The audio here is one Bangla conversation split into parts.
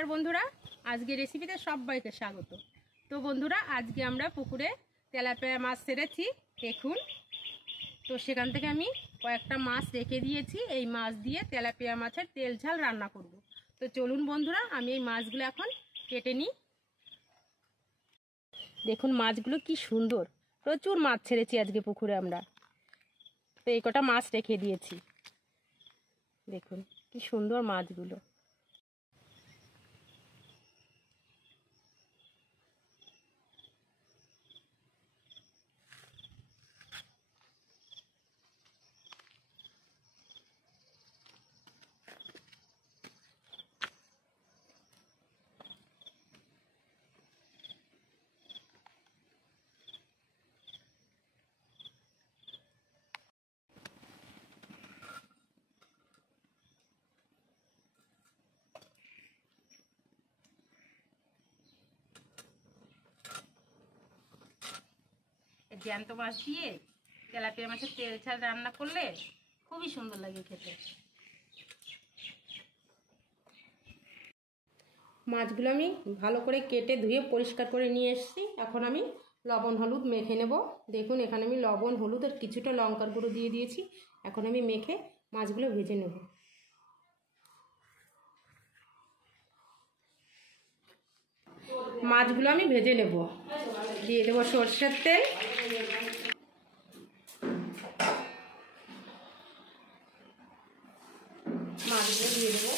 নমস্কার বন্ধুরা, আজকে রেসিপিতে সবাইকে স্বাগত। তো বন্ধুরা, আজকে আমরা পুকুরে তেলাপিয়া মাছ ছেড়েছি দেখুন। তো সেখান থেকে আমি কয়েকটা মাছ রেখে দিয়েছি। এই মাছ দিয়ে তেলাপিয়া মাছের তেল ঝাল রান্না করব। তো চলুন বন্ধুরা, আমি এই মাছগুলো এখন কেটে নিই। দেখুন মাছগুলো কি সুন্দর, প্রচুর মাছ ছেড়েছি আজকে পুকুরে আমরা। তো এই কটা মাছ রেখে দিয়েছি, দেখুন কি সুন্দর মাছগুলো। জ্যান্ত মাছ দিয়ে তেলাপিয়া মাছের তেল ঝাল রান্না করলে খুবই সুন্দর লাগে খেতে। মাছগুলো আমি ভালো করে কেটে ধুয়ে পরিষ্কার করে নিয়ে এসেছি। এখন আমি লবণ হলুদ মেখে নেব। দেখুন এখানে আমি লবণ হলুদ আর কিছুটা লঙ্কার গুঁড়ো দিয়ে দিয়েছি। এখন আমি মেখে মাছগুলো ভেজে নেব। মাছগুলো আমি ভেজে নেব। দিয়ে দেবো সরষের তেল, মাছগুলো দিয়ে দেবো।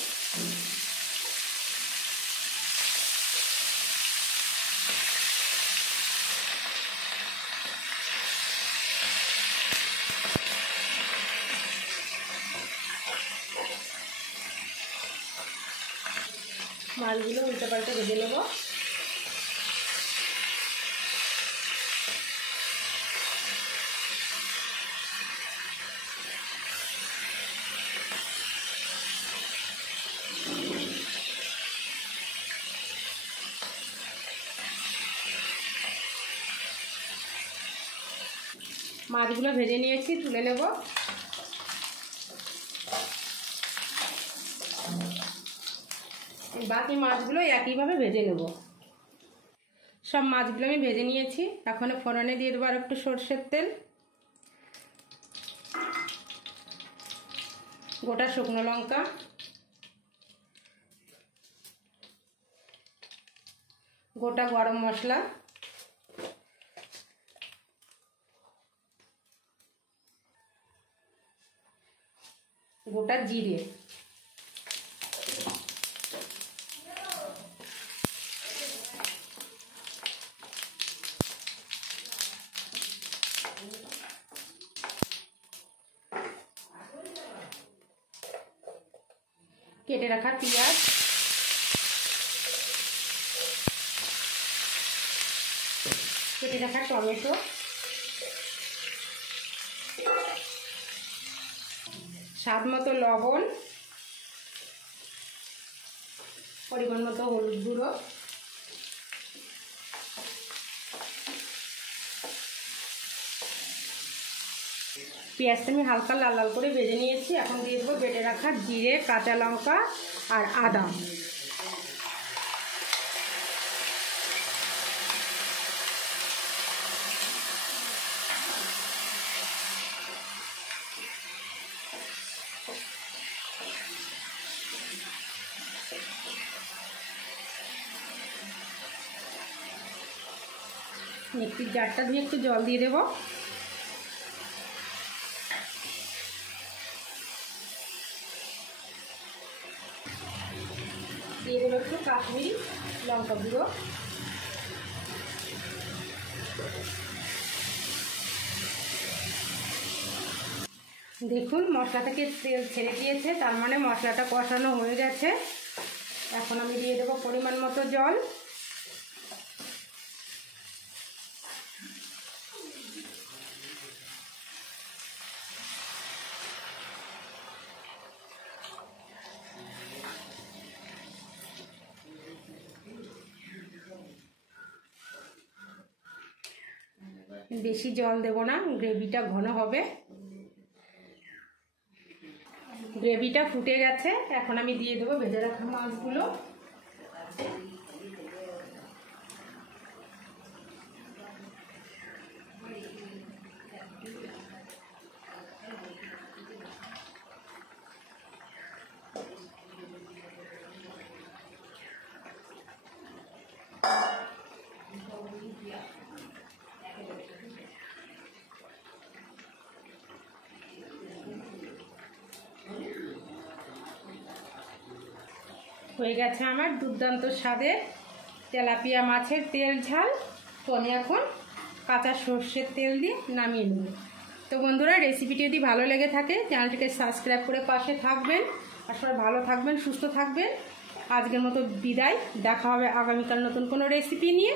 মাছগুলো উল্টে পাল্টে ভেজে নেব। মাছগুলো ভেজে নিয়েছি, তুলে নেব। বাকি মাছগুলো একইভাবে ভেজে নেব। সব মাছগুলো আমি ভেজে নিয়েছি। এখন ফোড়নে দিয়ে দেবো আর একটু সরষের তেল, গোটা শুকনো লঙ্কা, গোটা গরম মশলা, গোটা জিরে, কেটে রাখা পেঁয়াজ, কেটে রাখা টমেটো, স্বাদ মতো লবণ, পরিমাণ মতো হলুদ গুঁড়ো, পেঁয়াজটা আমি হালকা লাল লাল করে ভেজে নিয়েছি। এখন দিয়ে দেবো বেটে রাখা জিরে, কাঁচা লঙ্কা আর আদা। মিক্সির জারটা ধুয়ে একটু জল দিয়ে দেবো। দিয়ে দেবো একটু কাশ্মীরি লঙ্কা গুঁড়ো, দেখুন মশলা থেকে তেল ছেড়ে দিয়েছে, তার মানে মশলাটা কষানো হয়ে গেছে। এখন আমি দিয়ে দেবো পরিমাণ মতো জল। বেশি জল দেব না, গ্রেভিটা ঘন হবে। গ্রেভিটা ফুটে গেছে, এখন আমি দিয়ে দেবো ভেজে রাখা মাছগুলো। হয়ে গেছে আমার দুর্দান্ত স্বাদের তেলাপিয়া মাছের তেল ঝাল। তো আমি এখন কাঁচা সর্ষের তেল দিয়ে নামিয়ে নেব। তো বন্ধুরা, রেসিপিটি যদি ভালো লেগে থাকে চ্যানেলটিকে সাবস্ক্রাইব করে পাশে থাকবেন। আর সবাই ভালো থাকবেন, সুস্থ থাকবেন। আজকের মতো বিদায়, দেখা হবে আগামীকাল নতুন কোনো রেসিপি নিয়ে।